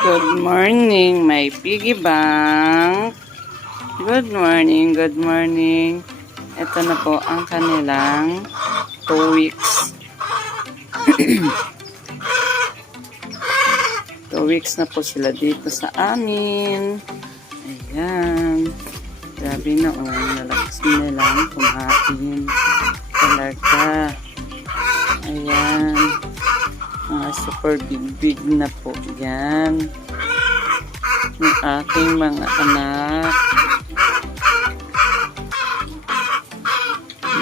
Good morning, my piggy bank. Good morning, good morning. Ito na po ang kanilang 2 weeks. 2 weeks na po sila dito sa amin. Ayan. Grabe na nalakas nilang kumain. Talaga. Ayan. Mga super big na po yan. Yung aking mga anak.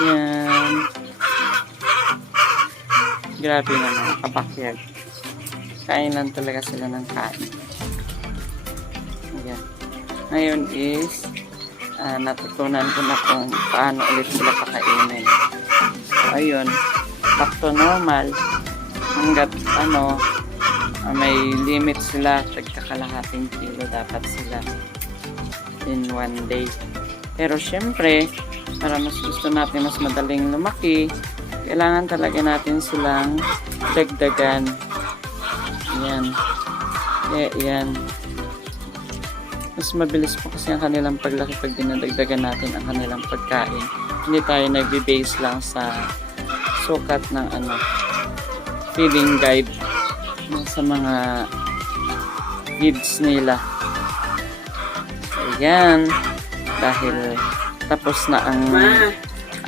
Yan. Grabe na mga kabakyard. Kain lang talaga sila ng kain. Ayan. Ngayon is natutunan ko na kung paano ulit sila pakainin. So, ayun. Back to normal. Hanggat may limit sila, tagkakalahating kilo dapat sila in 1 day. Pero syempre, para mas gusto natin mas madaling lumaki, kailangan talaga natin silang dagdagan. Yan. Yan. Mas mabilis po kasi ang kanilang paglaki pag dinadagdagan natin ang kanilang pagkain. Hindi tayo nagbe-base lang sa sukat ng feeding guide sa mga feeds nila. Ayan. Dahil tapos na ang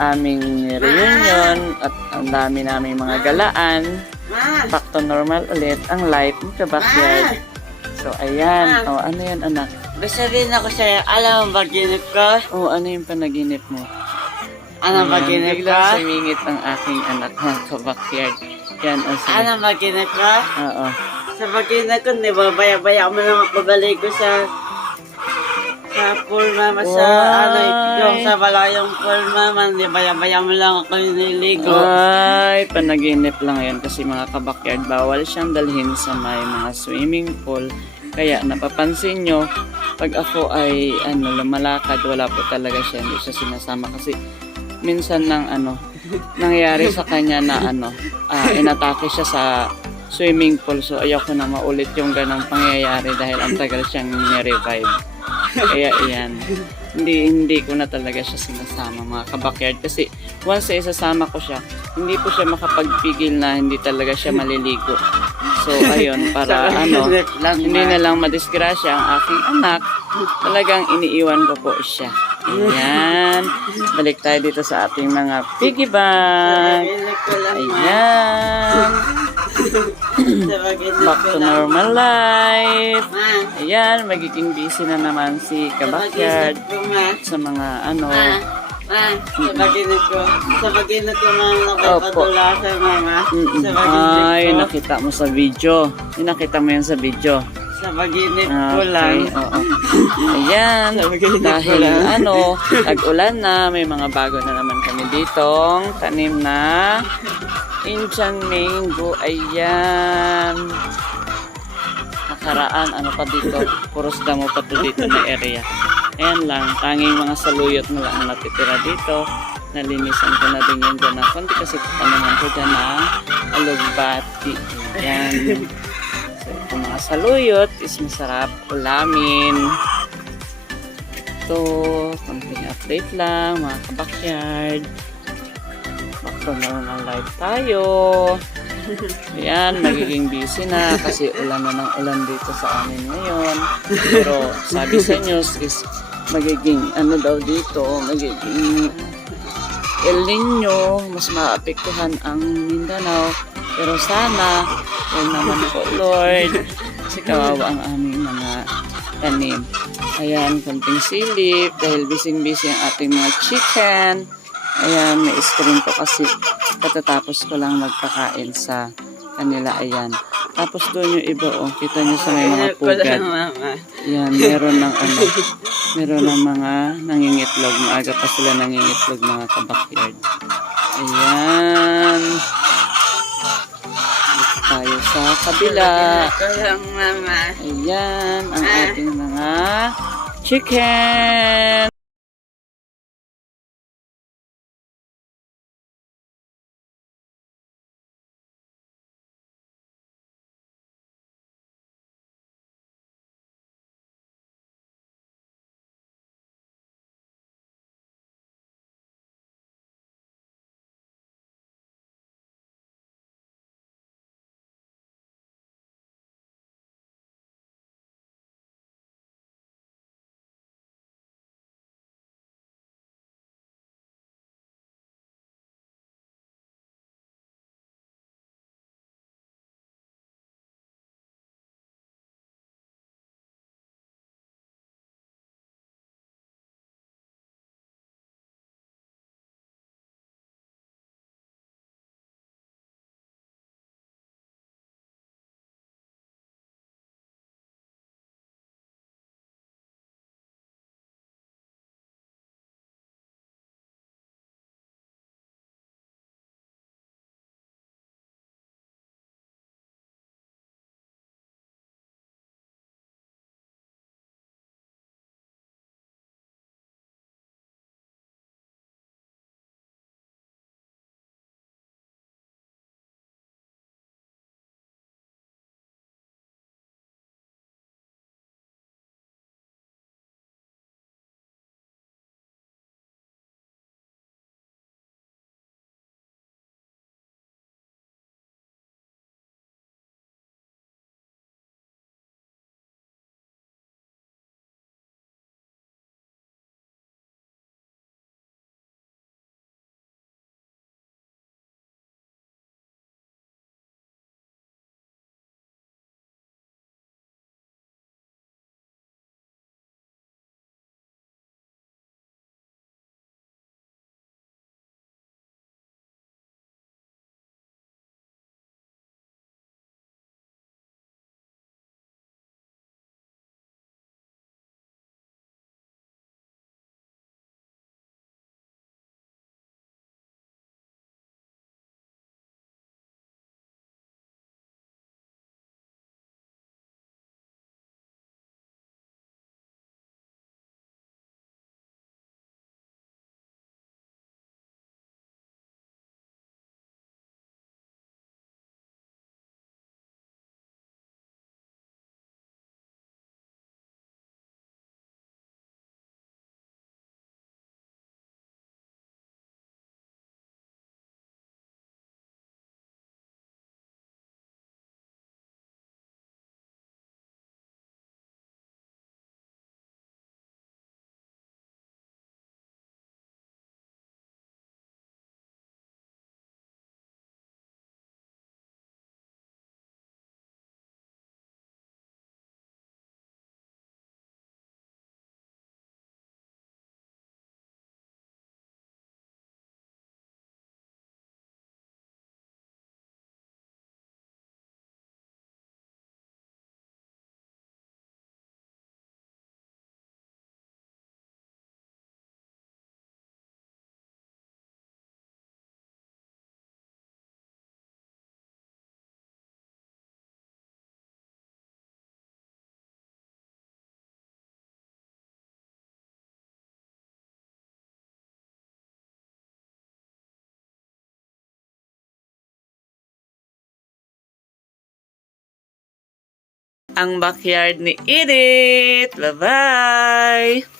aming reunion at ang dami naming mga galaan. Back to normal ulit ang life ng kabakyard. So, ayan. O, ano yan, anak? Sabihin ako sa'yo, alam mo ba ginip ko? O, ano yung panaginip mo? Ano ba ginip ko? Biglang sumingit ang aking anak ng kabakyard. Yan, Ano ba ginip ko? Oo. Sa pagkinip ko, baya-baya mo lang ako balik ko sa pool mama sa yung sa balayong pool mama, baya-baya mo lang ako niligo. Ay, panaginip lang yan kasi mga kabakyard, bawal siyang dalhin sa may mga swimming pool. Kaya napapansin nyo, pag ako ay lumalakad, wala po talaga siya, hindi siya sinasama kasi minsan nangyayari sa kanya na inatake siya sa swimming pool. So ayoko na maulit yung ganang pangyayari dahil ang tagal siyang ni-revive. Kaya iyan, hindi ko na talaga siya sinasama mga kabakyard kasi once isasama ko siya, hindi po siya makapagpigil na hindi talaga siya maliligo. So ayun, para hindi na lang madisgrasya ang aking anak, talagang iniiwan ko po siya. Ayan. Balik tayo dito sa ating mga piggy bank. Ayan. Back to normal life. Ayan, magiging busy na naman si kabakyard sa mga sa paginip ko mga napapadula sa mama. Ay, nakita mo sa video. Nakita mo yan sa video. Sa paginip ko lang. Oo. Ayan, dahil nag-ulan na, may mga bago na naman kami ditong tanim na Indian mango. Ayan. Nakaraan, pa dito, puros damo pa to dito na area. Ayan lang, tanging mga saluyot na lang natitira dito. Nalinisan ko na din yan dyan na konti kasi naman ko dyan na alugbati. Ayan. So, itong mga saluyot is masarap ulamin. Ito, konting update lang, mga kabakyard. Back to normal life tayo. Ayan, magiging busy na kasi ulan na ng ulan dito sa amin ngayon. Pero sabi sa news is magiging dito, magiging El Nino, mas maapektuhan ang Mindanao. Pero sana, huwag naman po Lord, kasi kawawa ang aming mga tanim. Ayan, konting silip dahil busy-busy ang ating mga chicken. Ayan, may screen po kasi katatapos ko lang magpakain sa kanila. Ayan. Tapos doon yung iba, kita nyo sa may mga pugad. Ayan, meron ng mga nangingitlog. Maaga pa sila nangingitlog mga kabakyard. Ayan. Dito tayo sa kabila. Ayan, ang ating mga chicken. ang backyard ni Edith. Bye-bye!